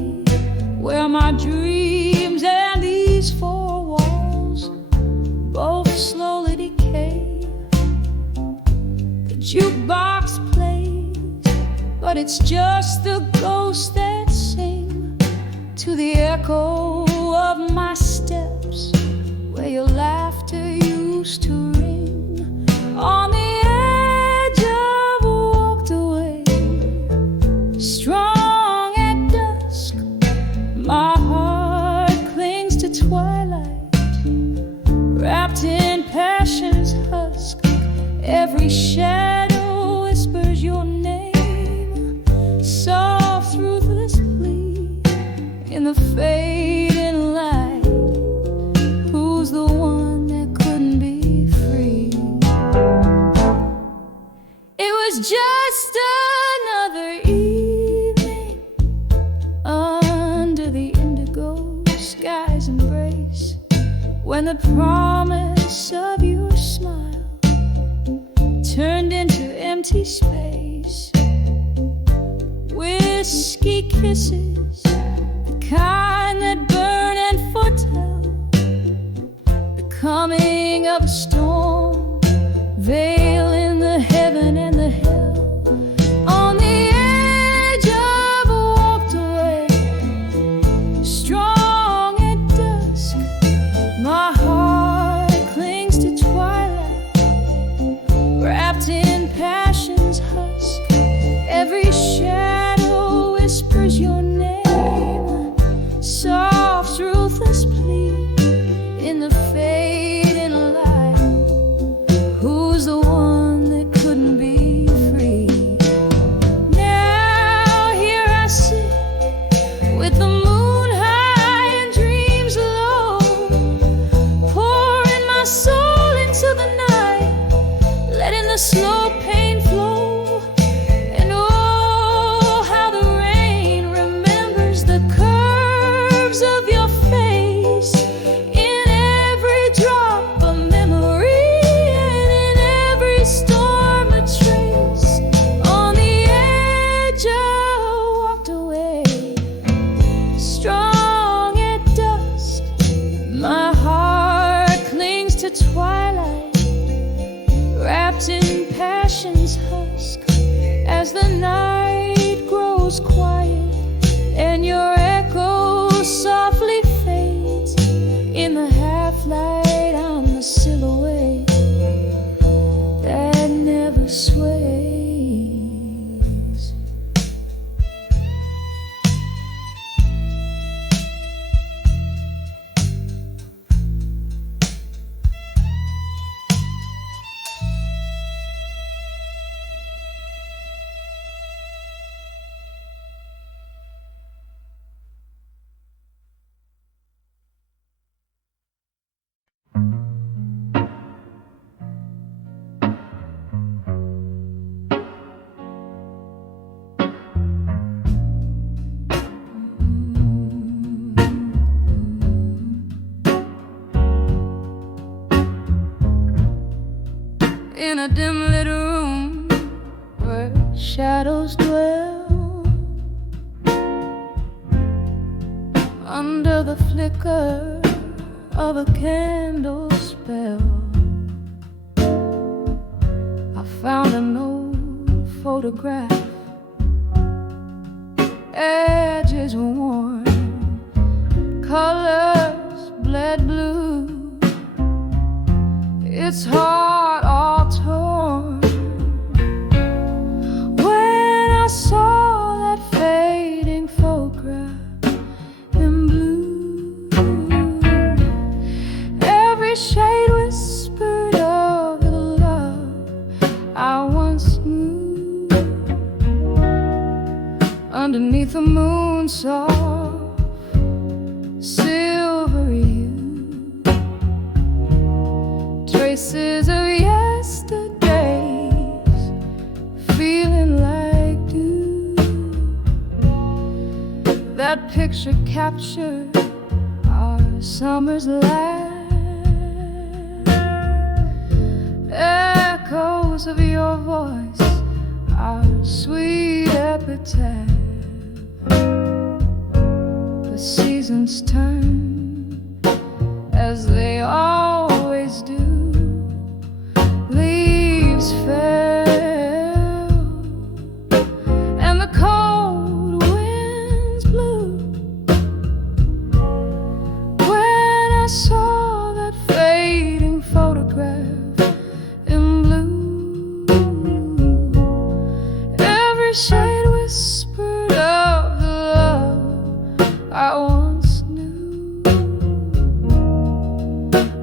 where my dreams and these four walls both slowly decay. The jukebox plays, but it's just the ghosts that sing to the echo of my steps, where your laughter used to ring. On the edge of walked away, strong at dusk, my heart clings to twilight, wrapped in passion's husk. Every shadow whispers your name, soft ruthless plea in the fading light. Who promise of your smile turned into empty space. Whiskey kisses, the kind that burn and foretell the coming of a storm, veiling the heaven and the hell. On the edge I've walked away, strong at dusk. My heart clings to twilight, wrapped in passion's husk. Every shadow whispers your name, soft, ruthless plea in the fading light. Who's the one that couldn't be free? Now here I sit with the moon high and dreams low, pouring my soul into the night, letting the slow pain flow. And oh, how the rain remembers the curves of your face in every drop of memory and in every storm a trace. On the edge I walked away, strong at dusk. My heart clings to twilight, wrapped in passion's husk. As the night grows quiet and your echo softly fades, in the half-light I'm the silhouette that never sways. In a dim lit room where shadows dwell, under the flicker of a candle spell, I found an old photograph, edges worn, colors bled blue, its heart all torn. When I saw that fading photograph in blue, every shade whispered of the love I once knew. Underneath the moon soft, silvery hue, traces of yesterdays, feeling like dew. That picture captured our summer's laugh, echoes of your voice, our sweet epitaph. The seasons turn as they always do. Leaves fell and the cold winds blew. When I saw that fading photograph in blue, every shade whispered of the love I once knew.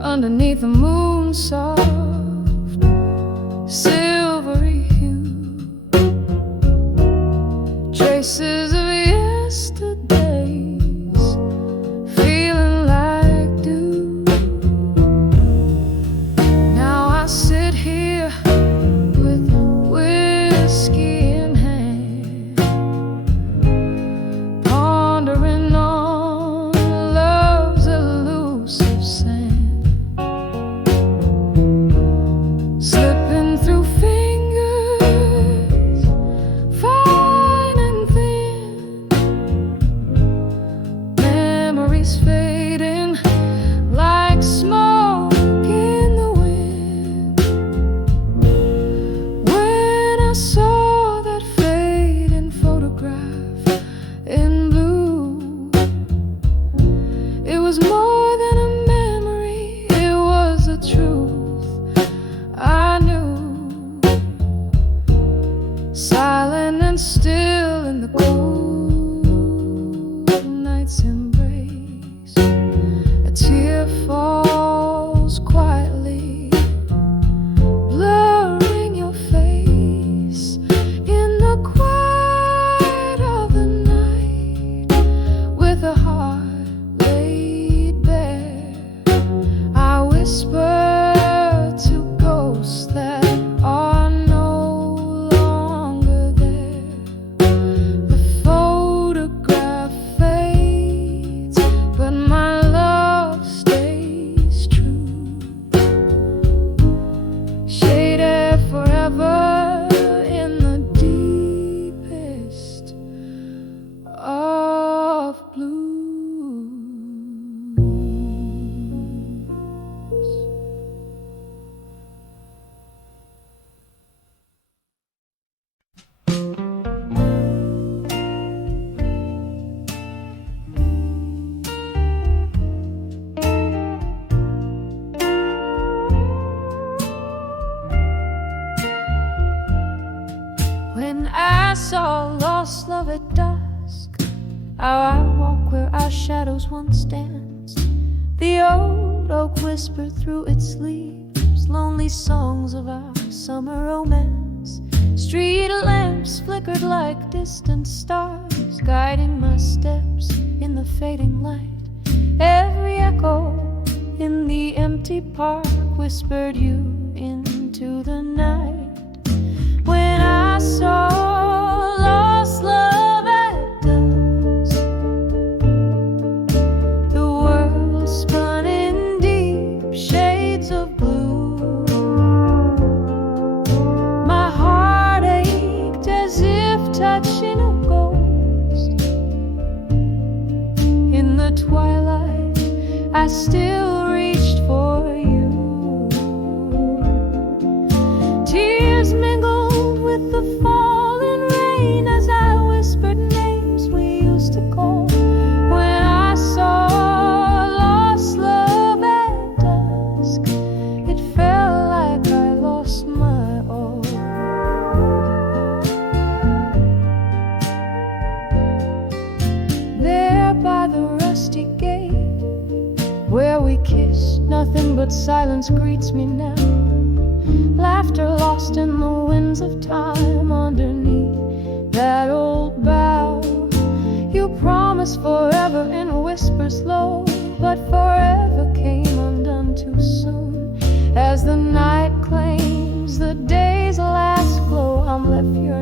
Underneath the moon soft, silvery hue, traces of yesterdays, feeling like dew. Now I sit here with whiskey in hand, pondering on love's elusive sand. at dusk, how I walk where our shadows once danced. The old oak whispered through its leaves lonely songs of our summer romance. Street lamps flickered like distant stars, guiding my steps in the fading light. Every echo in the empty park whispered you into the night. When I saw lost love at dusk, the world spun in deep shades of blue. My heart ached as if touching a ghost. In the twilight, I still reached for you. Tears mingled with the falling rain as I whispered names we used to call. When I saw lost love at dusk, it felt like I lost my all. There by the rusty gate where we kissed, nothing but silence greets me now. Laughter lost in the winds of time underneath that old bough. You promised forever in whispers low, but forever came undone too soon. As the night claims the day's last glow, I'm left here